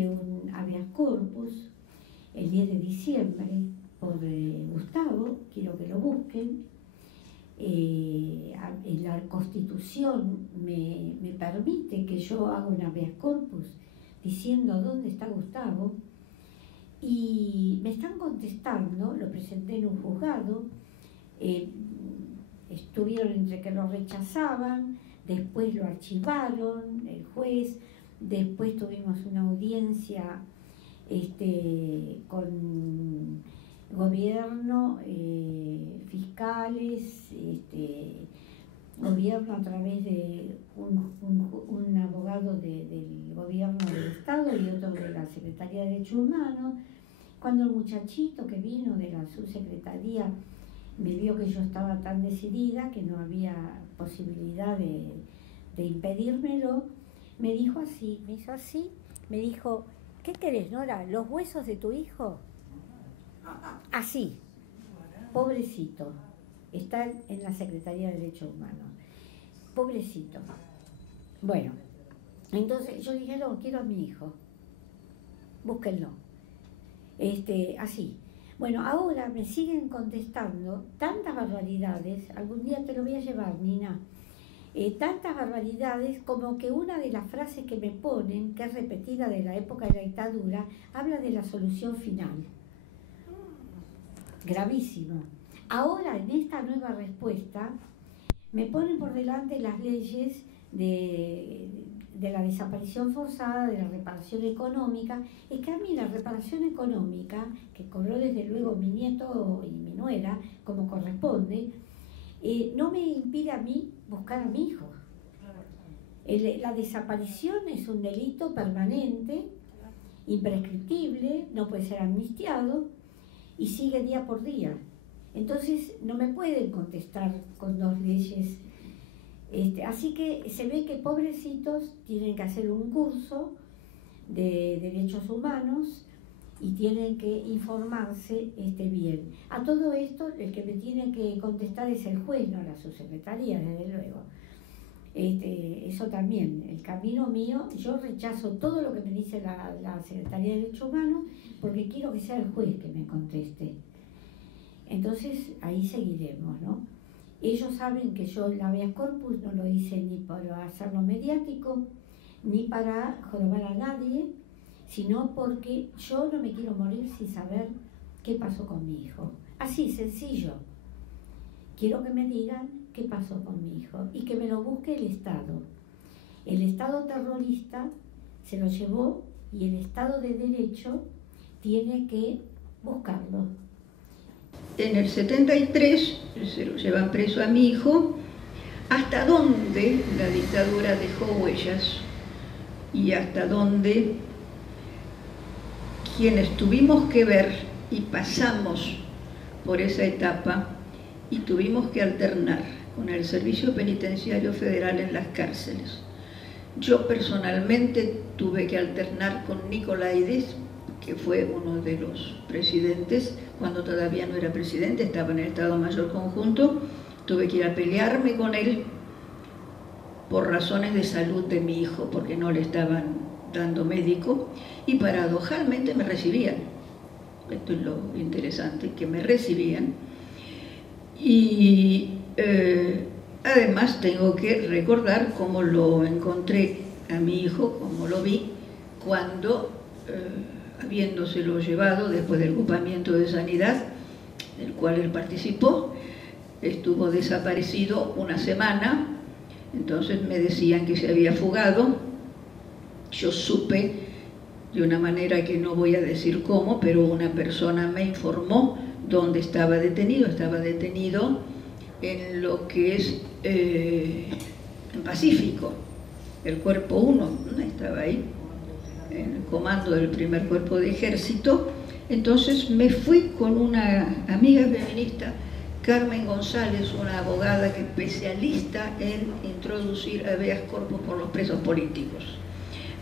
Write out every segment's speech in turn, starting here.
puse un habeas corpus el 10 de diciembre por Gustavo, quiero que lo busquen. La Constitución me permite que yo haga un habeas corpus diciendo dónde está Gustavo, y me están contestando. Lo presenté en un juzgado, estuvieron entre que lo rechazaban, después lo archivaron el juez, después tuvimos una audiencia con gobierno, fiscales, gobierno a través de un abogado del gobierno del Estado y otro de la Secretaría de Derechos Humanos. Cuando el muchachito que vino de la subsecretaría me vio que yo estaba tan decidida que no había posibilidad de impedírmelo, me dijo así, me hizo así, me dijo: ¿qué querés, Nora? ¿Los huesos de tu hijo? Así, pobrecito, está en la Secretaría de Derechos Humanos, pobrecito. Bueno, entonces yo dije: no, quiero a mi hijo, búsquenlo. Así. Bueno, ahora me siguen contestando tantas barbaridades, algún día te lo voy a llevar, Nina, tantas barbaridades como que una de las frases que me ponen, que es repetida de la época de la dictadura, habla de la solución final. Gravísimo. Ahora, en esta nueva respuesta, me ponen por delante las leyes de la desaparición forzada, de la reparación económica. Es que a mí la reparación económica, que cobró desde luego mi nieto y mi nuera, como corresponde, no me impide a mí buscar a mi hijo. La desaparición es un delito permanente, imprescriptible, no puede ser amnistiado y sigue día por día. Entonces no me pueden contestar con dos leyes. Así que se ve que pobrecitos tienen que hacer un curso de derechos humanos y tienen que informarse bien. A todo esto, el que me tiene que contestar es el juez, no la subsecretaría, desde luego. Eso también, el camino mío, yo rechazo todo lo que me dice la Secretaría de Derechos Humanos porque quiero que sea el juez que me conteste. Entonces, ahí seguiremos, ¿no? Ellos saben que yo el habeas corpus no lo hice ni para hacerlo mediático, ni para jorobar a nadie, sino porque yo no me quiero morir sin saber qué pasó con mi hijo. Así, sencillo. Quiero que me digan qué pasó con mi hijo y que me lo busque el Estado. El Estado terrorista se lo llevó y el Estado de Derecho tiene que buscarlo. En el 73 se lo llevan preso a mi hijo, hasta dónde la dictadura dejó huellas y hasta dónde quienes tuvimos que ver y pasamos por esa etapa y tuvimos que alternar con el Servicio Penitenciario Federal en las cárceles. Yo personalmente tuve que alternar con Nicolaides, que fue uno de los presidentes, cuando todavía no era presidente, estaba en el Estado Mayor Conjunto. Tuve que ir a pelearme con él por razones de salud de mi hijo, porque no le estaban dando médico, y paradojalmente me recibían. Esto es lo interesante, que me recibían. Y además tengo que recordar cómo lo encontré a mi hijo, cómo lo vi, cuando habiéndoselo llevado después del ocupamiento de Sanidad, del cual él participó, estuvo desaparecido una semana. Entonces me decían que se había fugado. Yo supe, de una manera que no voy a decir cómo, pero una persona me informó dónde estaba detenido. Estaba detenido en lo que es en Pacífico, el Cuerpo 1, estaba ahí, en el comando del primer cuerpo de ejército. Entonces me fui con una amiga feminista, Carmen González, una abogada que especialista en introducir habeas corpus por los presos políticos.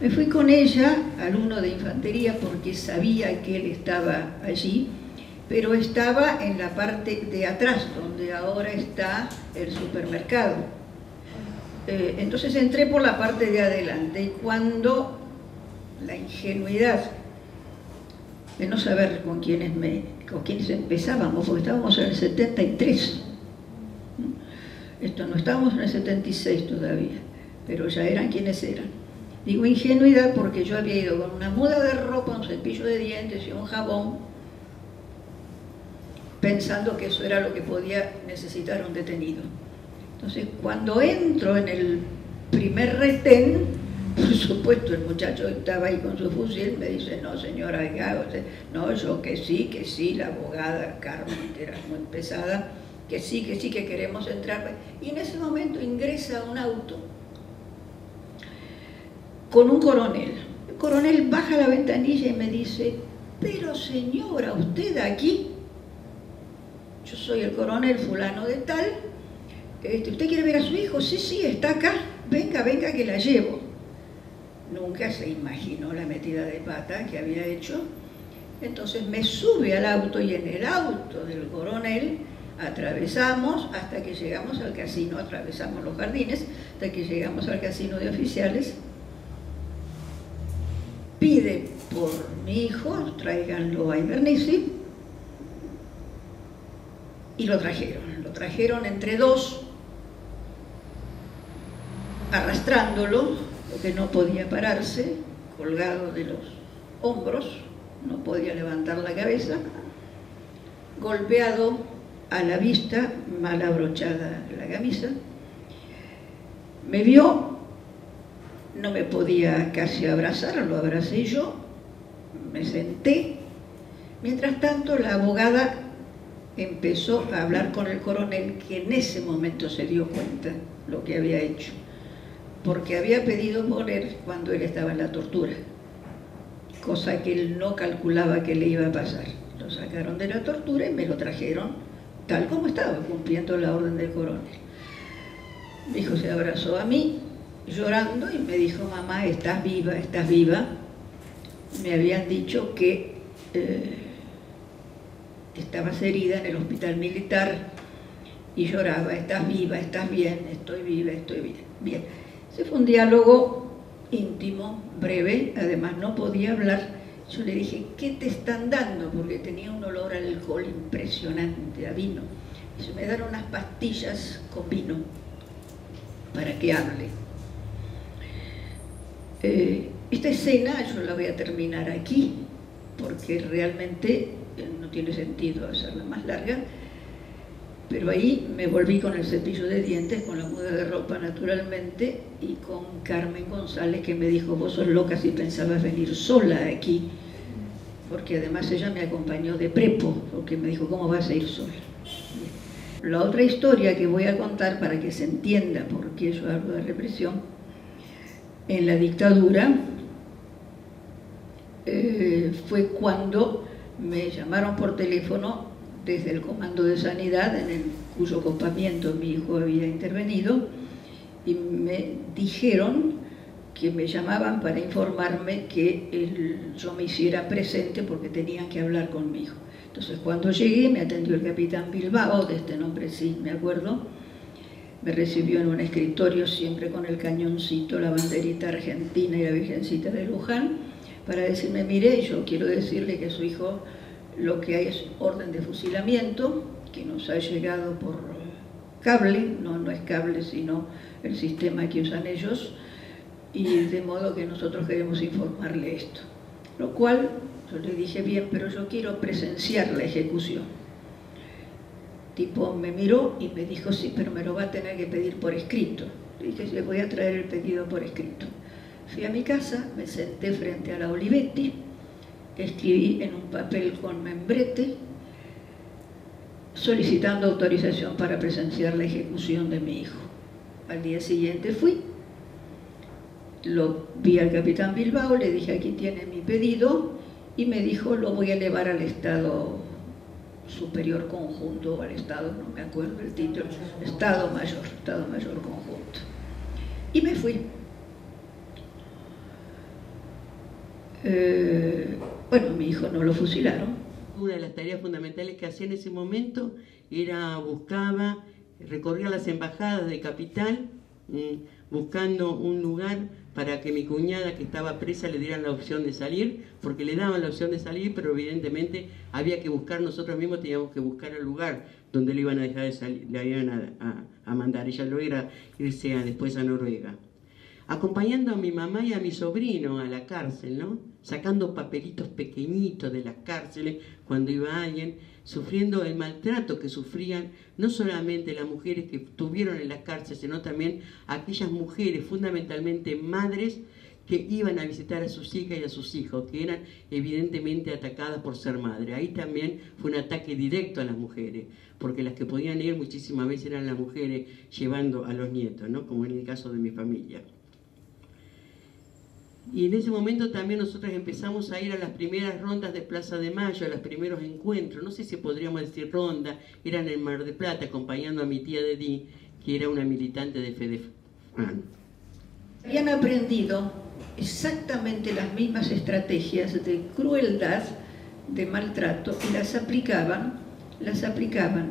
Me fui con ella al 1 de Infantería porque sabía que él estaba allí, pero estaba en la parte de atrás, donde ahora está el supermercado. Entonces entré por la parte de adelante y cuando la ingenuidad de no saber con quiénes empezábamos, porque estábamos en el 73. Esto no estábamos en el 76 todavía, pero ya eran quienes eran. Digo ingenuidad porque yo había ido con una muda de ropa, un cepillo de dientes y un jabón, pensando que eso era lo que podía necesitar un detenido. Entonces, cuando entro en el primer retén, por supuesto, el muchacho que estaba ahí con su fusil me dice, no señora, no, yo que sí, la abogada Carmen, que era muy pesada, que sí, que queremos entrar. Y en ese momento ingresa un auto con un coronel. El coronel baja la ventanilla y me dice, pero señora, ¿usted aquí? Yo soy el coronel fulano de tal, ¿usted quiere ver a su hijo? Sí, está acá, venga que la llevo. Nunca se imaginó la metida de pata que había hecho. Entonces me sube al auto y en el auto del coronel atravesamos hasta que llegamos al casino, atravesamos los jardines, hasta que llegamos al casino de oficiales. Pide por mi hijo, tráiganlo a Invernizzi, y lo trajeron entre dos, arrastrándolo, porque no podía pararse, colgado de los hombros, no podía levantar la cabeza, golpeado a la vista, mal abrochada la camisa. Me vio, no me podía casi abrazar, lo abracé yo, me senté. Mientras tanto, la abogada empezó a hablar con el coronel, que en ese momento se dio cuenta lo que había hecho, porque había pedido morir cuando él estaba en la tortura, cosa que él no calculaba que le iba a pasar. Lo sacaron de la tortura y me lo trajeron tal como estaba, cumpliendo la orden del coronel. Mi hijo se abrazó a mí, llorando, y me dijo, mamá, estás viva, estás viva. Me habían dicho que estabas herida en el hospital militar, y lloraba, estás viva, estás bien, estoy viva, estoy bien. Bien. Ese fue un diálogo íntimo, breve, además no podía hablar. Yo le dije, ¿qué te están dando? Porque tenía un olor a alcohol impresionante, a vino. Y se me dan unas pastillas con vino para que hable. Esta escena yo la voy a terminar aquí, porque realmente no tiene sentido hacerla más larga. Pero ahí me volví con el cepillo de dientes, con la muda de ropa naturalmente, y con Carmen González, que me dijo, vos sos loca si pensabas venir sola aquí, porque además ella me acompañó de prepo, porque me dijo, ¿cómo vas a ir sola? La otra historia que voy a contar para que se entienda por qué yo hablo de represión, en la dictadura fue cuando me llamaron por teléfono desde el Comando de Sanidad, cuyo copamiento mi hijo había intervenido, y me dijeron que me llamaban para informarme que yo me hiciera presente porque tenían que hablar conmigo. Entonces, cuando llegué, me atendió el capitán Bilbao, de este nombre sí me acuerdo, me recibió en un escritorio siempre con el cañoncito, la banderita argentina y la Virgencita de Luján, para decirme, mire, yo quiero decirle que su hijo, lo que hay es orden de fusilamiento, que nos ha llegado por cable, no es cable, sino el sistema que usan ellos, y de modo que nosotros queremos informarle esto. Lo cual, yo le dije, bien, pero yo quiero presenciar la ejecución. Tipo me miró y me dijo, sí, pero me lo va a tener que pedir por escrito. Le dije, le voy a traer el pedido por escrito. Fui a mi casa, me senté frente a la Olivetti, escribí en un papel con membrete, solicitando autorización para presenciar la ejecución de mi hijo. Al día siguiente fui, lo vi al capitán Bilbao, le dije, aquí tiene mi pedido, y me dijo, lo voy a elevar al Estado Superior Conjunto, o al Estado, no me acuerdo el título, Estado Mayor Conjunto. Y me fui. Bueno, mi hijo no lo fusilaron. Una de las tareas fundamentales que hacía en ese momento era recorría las embajadas de Capital, buscando un lugar para que mi cuñada que estaba presa le dieran la opción de salir, porque le daban la opción de salir, pero evidentemente había que buscar, nosotros mismos teníamos que buscar el lugar donde le iban a dejar de salir, le iban a mandar. Ella logra irse después a Noruega. Acompañando a mi mamá y a mi sobrino a la cárcel, ¿no? Sacando papelitos pequeñitos de las cárceles cuando iba alguien, sufriendo el maltrato que sufrían no solamente las mujeres que estuvieron en las cárceles, sino también aquellas mujeres, fundamentalmente madres, que iban a visitar a sus hijas y a sus hijos, que eran evidentemente atacadas por ser madre. Ahí también fue un ataque directo a las mujeres, porque las que podían ir muchísimas veces eran las mujeres llevando a los nietos, ¿no? Como en el caso de mi familia. Y en ese momento también nosotros empezamos a ir a las primeras rondas de Plaza de Mayo, a los primeros encuentros, no sé si podríamos decir ronda, eran en Mar del Plata, acompañando a mi tía Dedí, que era una militante de FEDEFAN. Habían aprendido exactamente las mismas estrategias de crueldad, de maltrato, y las aplicaban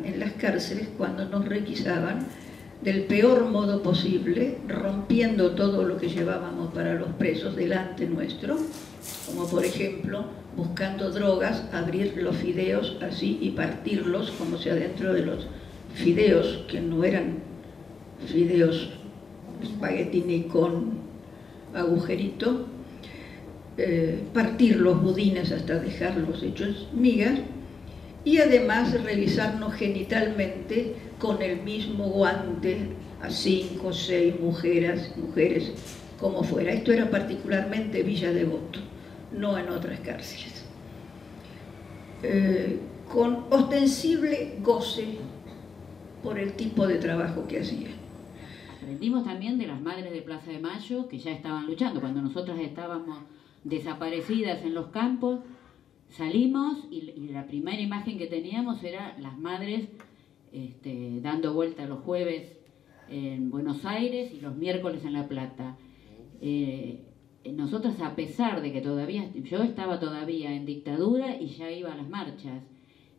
en las cárceles cuando nos requisaban del peor modo posible, rompiendo todo lo que llevábamos para los presos delante nuestro, como por ejemplo, buscando drogas, abrir los fideos así y partirlos, como si adentro de los fideos, que no eran fideos espaguetini con agujerito, partir los budines hasta dejarlos hechos migas, y además revisarnos genitalmente con el mismo guante a 5 o 6 mujeres, como fuera. Esto era particularmente Villa Devoto, no en otras cárceles. Con ostensible goce por el tipo de trabajo que hacían. Aprendimos también de las madres de Plaza de Mayo que ya estaban luchando. Cuando nosotras estábamos desaparecidas en los campos, salimos y la primera imagen que teníamos era las madres dando vuelta los jueves en Buenos Aires y los miércoles en La Plata. Nosotras, a pesar de que yo estaba todavía en dictadura y ya iba a las marchas,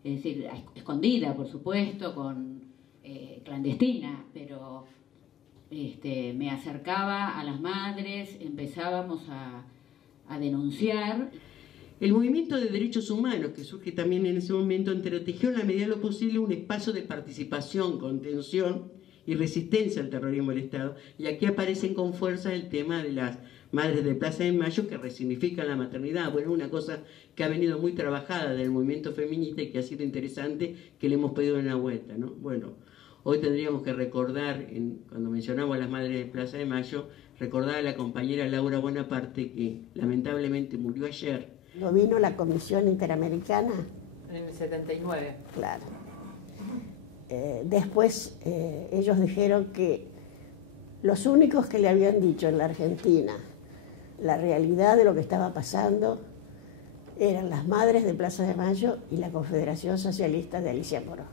es decir, escondida, por supuesto, clandestina, pero me acercaba a las madres, empezábamos a denunciar. El movimiento de derechos humanos, que surge también en ese momento, entretejió en la medida de lo posible un espacio de participación, contención y resistencia al terrorismo del Estado. Y aquí aparecen con fuerza el tema de las madres de Plaza de Mayo, que resignifican la maternidad. Bueno, una cosa que ha venido muy trabajada del movimiento feminista y que ha sido interesante, que le hemos pedido una vuelta, ¿no? Bueno, hoy tendríamos que recordar, cuando mencionamos a las madres de Plaza de Mayo, recordar a la compañera Laura Bonaparte, que lamentablemente murió ayer. ¿No vino la Comisión Interamericana? En el 79. Claro. Después ellos dijeron que los únicos que le habían dicho en la Argentina la realidad de lo que estaba pasando eran las madres de Plaza de Mayo y la Confederación Socialista de Alicia Poró.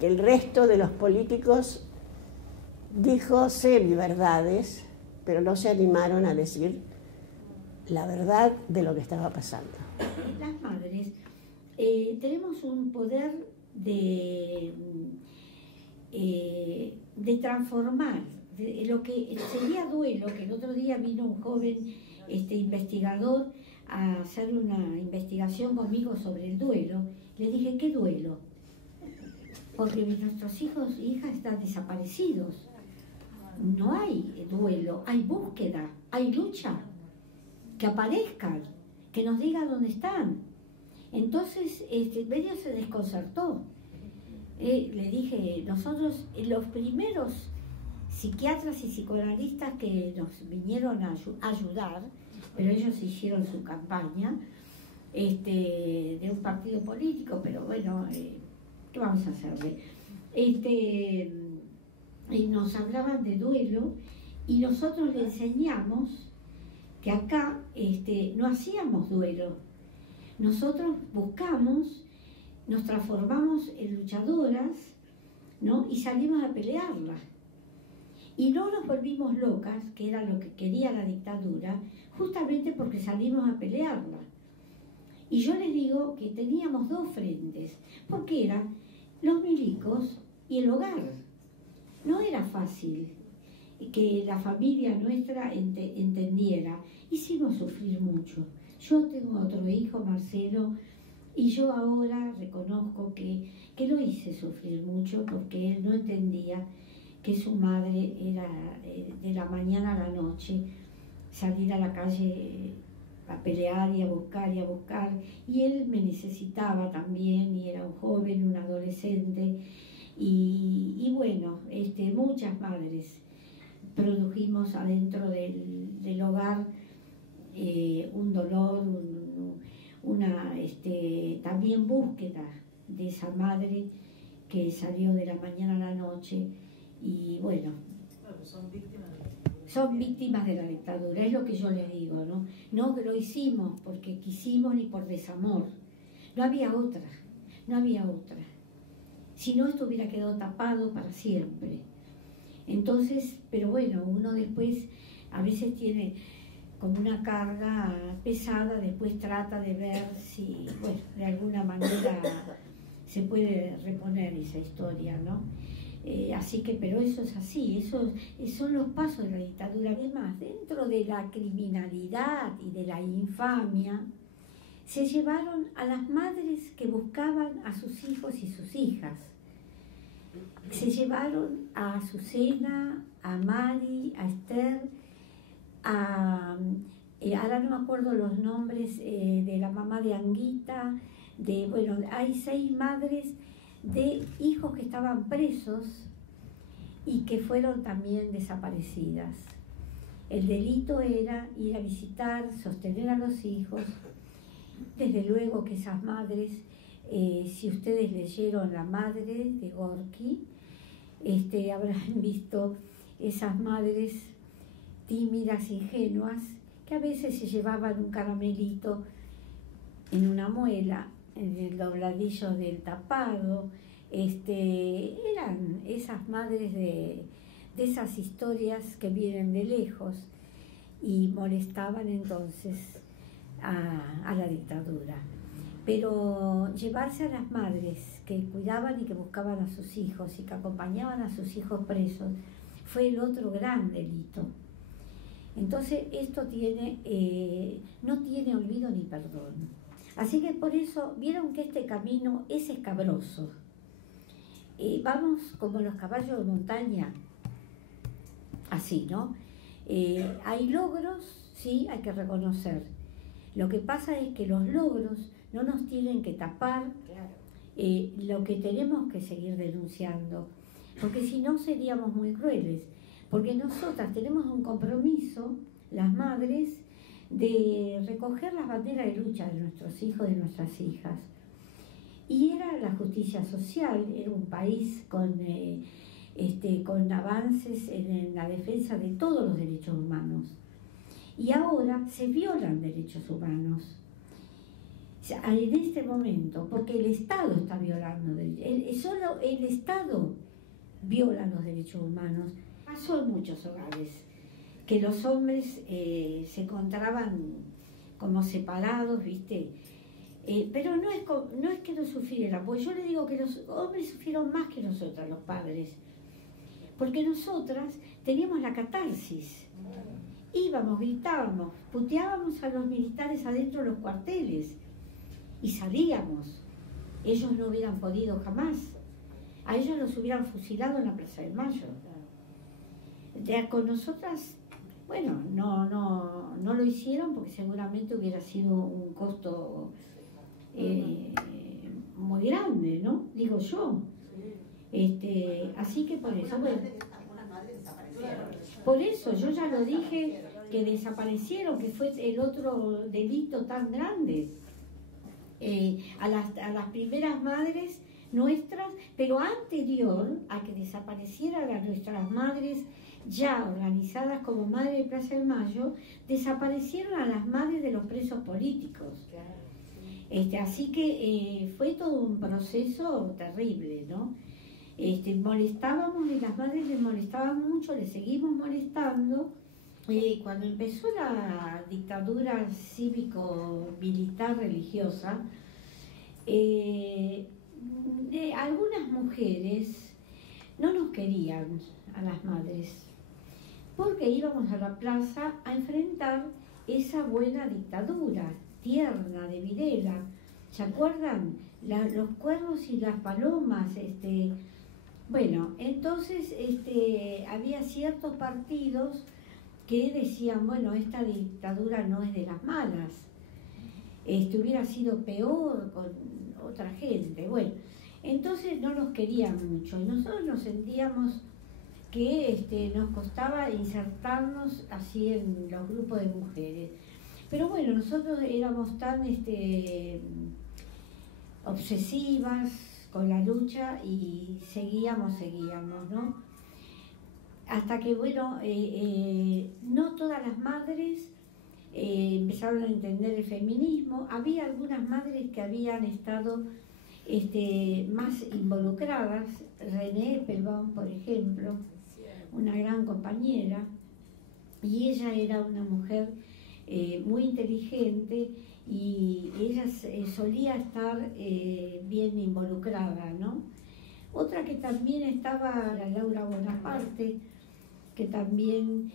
El resto de los políticos dijo semiverdades, pero no se animaron a decir la verdad de lo que estaba pasando. Las madres tenemos un poder de transformar lo que sería duelo, que el otro día vino un joven investigador a hacer una investigación conmigo sobre el duelo. Le dije, ¿qué duelo? Porque nuestros hijos e hijas están desaparecidos. No hay duelo, hay búsqueda, hay lucha. Que aparezcan, que nos digan dónde están. Entonces, medio se desconcertó. Le dije, nosotros, los primeros psiquiatras y psicoanalistas que nos vinieron a ayudar, pero ellos hicieron su campaña, de un partido político, pero bueno, ¿qué vamos a hacerle? Y nos hablaban de duelo, y nosotros le enseñamos que acá no hacíamos duelo. Nosotros buscamos, nos transformamos en luchadoras, ¿no? Y salimos a pelearla. Y no nos volvimos locas, que era lo que quería la dictadura, justamente porque salimos a pelearla. Y yo les digo que teníamos dos frentes, porque eran los milicos y el hogar. No era fácil. que la familia nuestra entendiera. Hicimos sufrir mucho. Yo tengo otro hijo, Marcelo, y yo ahora reconozco que lo hice sufrir mucho porque él no entendía que su madre era de la mañana a la noche, salir a la calle a pelear y a buscar, y él me necesitaba también, y era un joven, un adolescente, y bueno, muchas madres produjimos adentro del hogar un dolor, una también búsqueda de esa madre que salió de la mañana a la noche, y bueno, son víctimas de la dictadura, es lo que yo les digo, ¿no? No lo hicimos porque quisimos ni por desamor, no había otra, si no esto hubiera quedado tapado para siempre. Entonces, pero bueno, uno después a veces tiene como una carga pesada, después trata de ver si, bueno, de alguna manera se puede reponer esa historia, ¿no? Así que, pero eso es así, son los pasos de la dictadura. Además, dentro de la criminalidad y de la infamia, se llevaron a las madres que buscaban a sus hijos y sus hijas. Se llevaron a Azucena, a Mari, a Esther, ahora no me acuerdo los nombres de la mamá de Anguita, bueno, hay 6 madres de hijos que estaban presos y que fueron también desaparecidas. El delito era ir a visitar, sostener a los hijos. Desde luego que esas madres, si ustedes leyeron La madre de Gorky, habrán visto esas madres tímidas, ingenuas, que a veces se llevaban un caramelito en una muela, en el dobladillo del tapado. Eran esas madres de esas historias que vienen de lejos y molestaban entonces a la dictadura. Pero llevarse a las madres que cuidaban y que buscaban a sus hijos y que acompañaban a sus hijos presos fue el otro gran delito. Entonces esto no tiene olvido ni perdón. Así que por eso vieron que este camino es escabroso. Vamos como los caballos de montaña, así, ¿no? Hay logros, sí, hay que reconocer. Lo que pasa es que los logros no nos tienen que tapar lo que tenemos que seguir denunciando, porque si no seríamos muy crueles. Porque nosotras tenemos un compromiso, las madres, de recoger las banderas de lucha de nuestros hijos, de nuestras hijas. Y era la justicia social, era un país con avances en la defensa de todos los derechos humanos. Y ahora se violan derechos humanos. O sea, en este momento, porque el Estado está violando, solo el Estado viola los derechos humanos. Pasó en muchos hogares que los hombres se encontraban como separados, ¿viste? Pero no es que no sufrieran, porque yo le digo que los hombres sufrieron más que nosotras, los padres, porque nosotras teníamos la catarsis, íbamos, gritábamos, puteábamos a los militares adentro de los cuarteles y salíamos. Ellos no hubieran podido jamás, a ellos los hubieran fusilado en la Plaza de Mayo. Con nosotras, bueno, no lo hicieron porque seguramente hubiera sido un costo muy grande, ¿no? Digo yo. Así que por eso, bueno, por eso yo ya lo dije, que desaparecieron, que fue el otro delito tan grande. A las primeras madres nuestras, pero anterior a que desaparecieran a nuestras madres ya organizadas como Madre de Plaza de Mayo, desaparecieron a las madres de los presos políticos. Así que fue todo un proceso terrible, ¿no? Molestábamos y las madres les molestaban mucho, les seguimos molestando. Cuando empezó la dictadura cívico-militar religiosa, algunas mujeres no nos querían a las madres. porque íbamos a la plaza a enfrentar esa buena dictadura, tierna, de Videla. ¿Se acuerdan? Los cuervos y las palomas. Bueno, entonces había ciertos partidos que decían, bueno, esta dictadura no es de las malas, hubiera sido peor con otra gente. Bueno, entonces no nos querían mucho y nosotros nos sentíamos que nos costaba insertarnos así en los grupos de mujeres. Pero bueno, nosotros éramos tan obsesivas con la lucha y seguíamos, ¿no? Hasta que, bueno, no todas las madres empezaron a entender el feminismo. Había algunas madres que habían estado más involucradas, René Eppelbaum, por ejemplo, una gran compañera, y ella era una mujer muy inteligente y ella solía estar bien involucrada, ¿no? Otra que también estaba, la Laura Bonaparte, que también,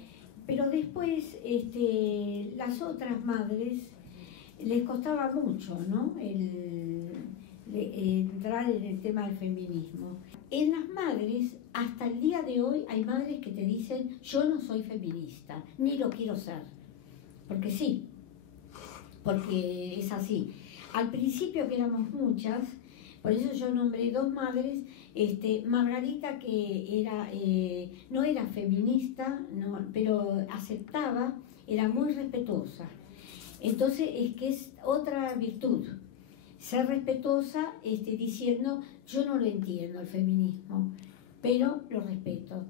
pero después las otras madres les costaba mucho, ¿no? Entrar en el tema del feminismo. En las madres, hasta el día de hoy, hay madres que te dicen, yo no soy feminista, ni lo quiero ser, porque sí, porque es así. Al principio, que éramos muchas, por eso yo nombré dos madres, Margarita, que era, no era feminista, no, pero aceptaba, era muy respetuosa. Entonces es que es otra virtud, ser respetuosa, diciendo, yo no lo entiendo el feminismo, pero lo respeto.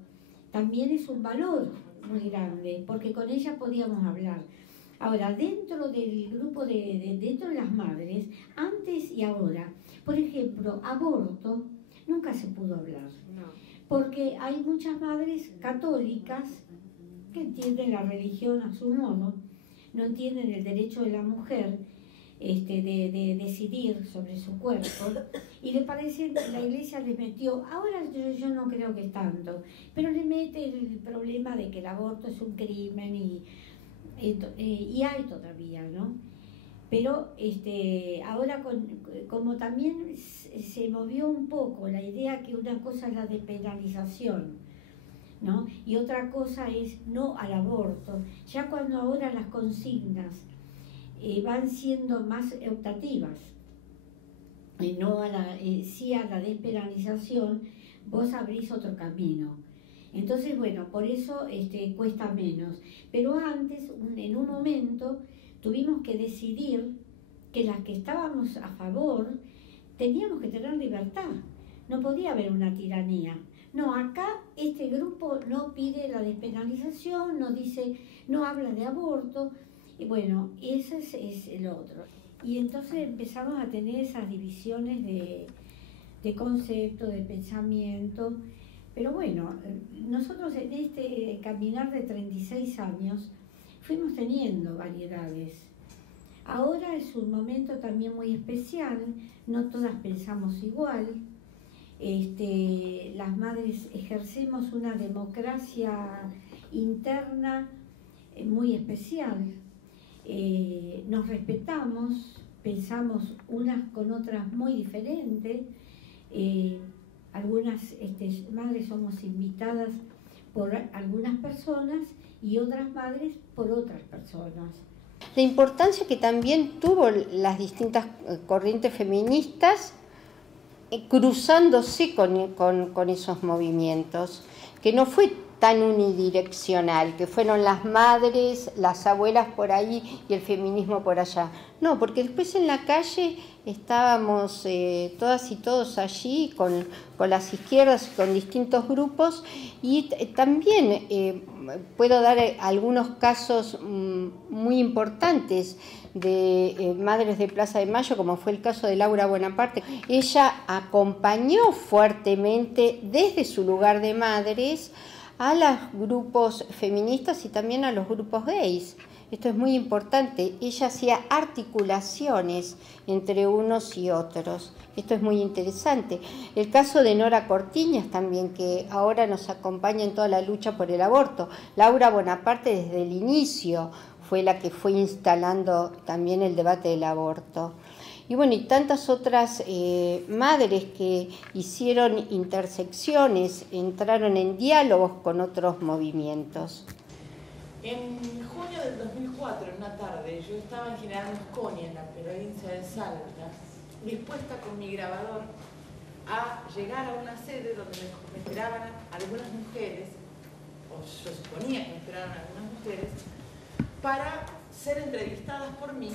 También es un valor muy grande, porque con ella podíamos hablar. Ahora, dentro del grupo dentro de las madres, antes y ahora, por ejemplo, aborto, nunca se pudo hablar. No. Porque hay muchas madres católicas que entienden la religión a su modo, no entienden el derecho de la mujer de decidir sobre su cuerpo, y le parece que la iglesia les metió, ahora yo no creo que tanto, pero le mete el problema de que el aborto es un crimen y hay todavía, ¿no? Pero ahora como también se movió un poco la idea que una cosa es la despenalización, ¿no? Y otra cosa es no al aborto. Ya cuando ahora las consignas van siendo más optativas, no sí a la despenalización, vos abrís otro camino. Entonces, bueno, por eso cuesta menos. Pero antes, en un momento, tuvimos que decidir que las que estábamos a favor teníamos que tener libertad. No podía haber una tiranía. No, acá este grupo no pide la despenalización, no dice, no habla de aborto. Y bueno, ese es el otro. Y entonces empezamos a tener esas divisiones de concepto, de pensamiento. Pero bueno, nosotros en este caminar de 36 años fuimos teniendo variedades. Ahora es un momento también muy especial, no todas pensamos igual. Las madres ejercemos una democracia interna muy especial. Nos respetamos, pensamos unas con otras muy diferentes. Algunas madres somos invitadas por algunas personas y otras madres por otras personas. La importancia que también tuvo las distintas corrientes feministas cruzándose con esos movimientos, que no fue tan unidireccional, que fueron las madres, las abuelas por ahí y el feminismo por allá. No, porque después en la calle estábamos todas y todos allí con las izquierdas, con distintos grupos, y también puedo dar algunos casos muy importantes de madres de Plaza de Mayo, como fue el caso de Laura Bonaparte. Ella acompañó fuertemente desde su lugar de madres a los grupos feministas y también a los grupos gays. Esto es muy importante. Ella hacía articulaciones entre unos y otros. Esto es muy interesante. El caso de Nora Cortiñas también, que ahora nos acompaña en toda la lucha por el aborto. Laura Bonaparte desde el inicio fue la que fue instalando también el debate del aborto. Y bueno, y tantas otras madres que hicieron intersecciones, entraron en diálogos con otros movimientos. En junio del 2004, en una tarde, yo estaba en General Mosconi, en la provincia de Salta, dispuesta con mi grabador a llegar a una sede donde me esperaban algunas mujeres, o yo suponía que me esperaban algunas mujeres, para ser entrevistadas por mí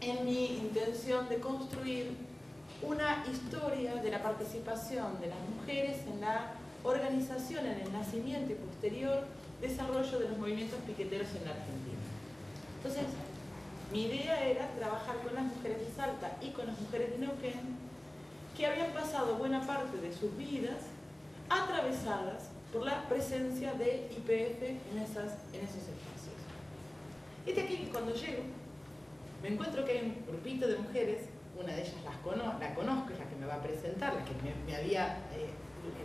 en mi intención de construir una historia de la participación de las mujeres en la organización, en el nacimiento y posterior desarrollo de los movimientos piqueteros en la Argentina. Entonces, mi idea era trabajar con las mujeres de Salta y con las mujeres de Neuquén, que habían pasado buena parte de sus vidas atravesadas por la presencia de YPF en esos espacios. Y de aquí que cuando llego, me encuentro que hay un grupito de mujeres, una de ellas la conozco, es la que me va a presentar, la que me había...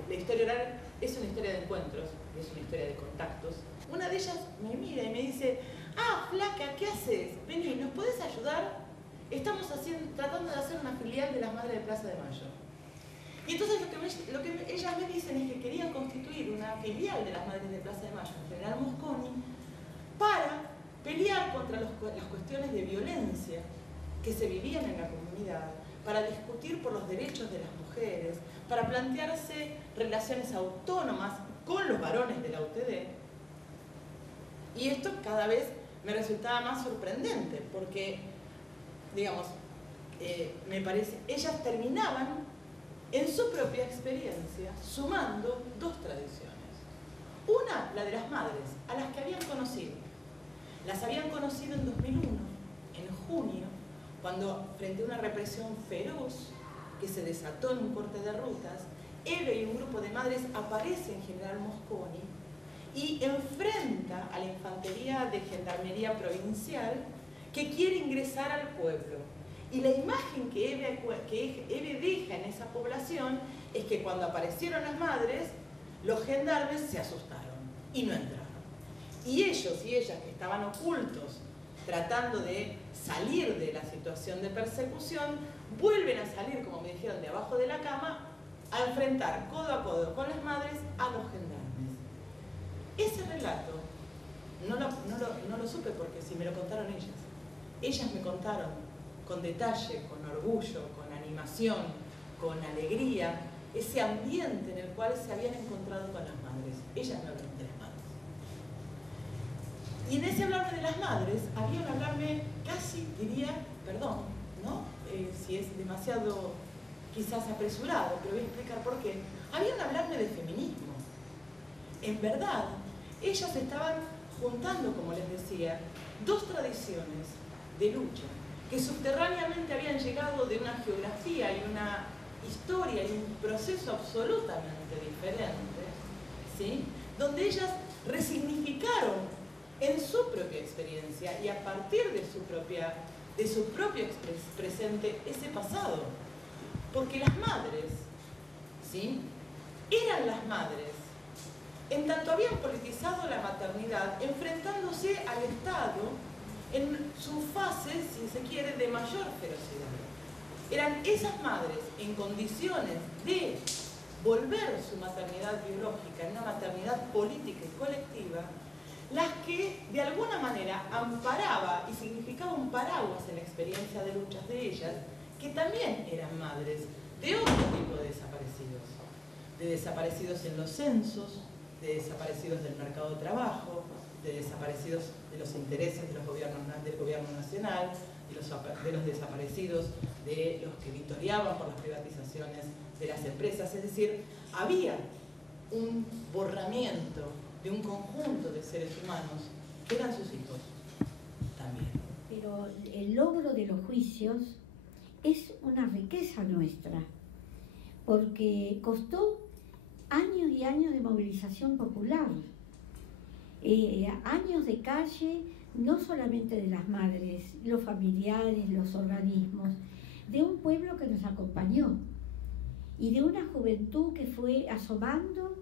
la historia oral es una historia de encuentros, es una historia de contactos. Una de ellas me mira y me dice: ah, flaca, ¿qué haces? Vení, ¿nos podés ayudar? Estamos tratando de hacer una filial de las Madres de Plaza de Mayo. Y entonces lo que ellas me dicen es que querían constituir una filial de las Madres de Plaza de Mayo en General Mosconi para pelear contra las cuestiones de violencia que se vivían en la comunidad, para discutir por los derechos de las mujeres, para plantearse relaciones autónomas con los varones de la UTD. Y esto cada vez me resultaba más sorprendente, porque, digamos, me parece, ellas terminaban en su propia experiencia sumando dos tradiciones. Una, la de las madres, a las que habían conocido. Las habían conocido en 2001, en junio, cuando frente a una represión feroz que se desató en un corte de rutas, Eve y un grupo de madres aparece en General Mosconi y enfrenta a la infantería de Gendarmería Provincial que quiere ingresar al pueblo. Y la imagen que Eve deja en esa población es que cuando aparecieron las madres, los gendarmes se asustaron y no entraron. Y ellos y ellas que estaban ocultos, tratando de salir de la situación de persecución, vuelven a salir, como me dijeron, de abajo de la cama, a enfrentar codo a codo con las madres a los gendarmes. Ese relato no lo supe porque si me lo contaron ellas. Ellas me contaron con detalle, con orgullo, con animación, con alegría, ese ambiente en el cual se habían encontrado con las madres. Ellas me hablaron de las madres. Y en ese hablarme de las madres, habían hablarme casi, diría, perdón, ¿no? Si es demasiado quizás apresurado, pero voy a explicar por qué. Habían hablarme de feminismo. En verdad, ellas estaban juntando, como les decía, dos tradiciones de lucha que subterráneamente habían llegado de una geografía y una historia y un proceso absolutamente diferente, ¿sí? Donde ellas resignificaron en su propia experiencia y a partir de su propio presente ese pasado. Porque las madres, ¿sí?, eran las madres, en tanto habían politizado la maternidad, enfrentándose al Estado en su fase, si se quiere, de mayor ferocidad. Eran esas madres en condiciones de volver su maternidad biológica en una maternidad política y colectiva, las que de alguna manera amparaba y significaba un paraguas en la experiencia de luchas de ellas, que también eran madres de otro tipo de desaparecidos en los censos, de desaparecidos del mercado de trabajo, de desaparecidos de los intereses de los del gobierno nacional, de los desaparecidos de los que victoriaban por las privatizaciones de las empresas. Es decir, había un borramiento de un conjunto de seres humanos que eran sus hijos también. Pero el logro de los juicios es una riqueza nuestra, porque costó años y años de movilización popular, años de calle no solamente de las madres, los familiares, los organismos, de un pueblo que nos acompañó y de una juventud que fue asomando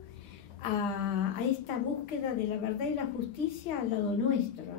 a esta búsqueda de la verdad y la justicia al lado nuestro.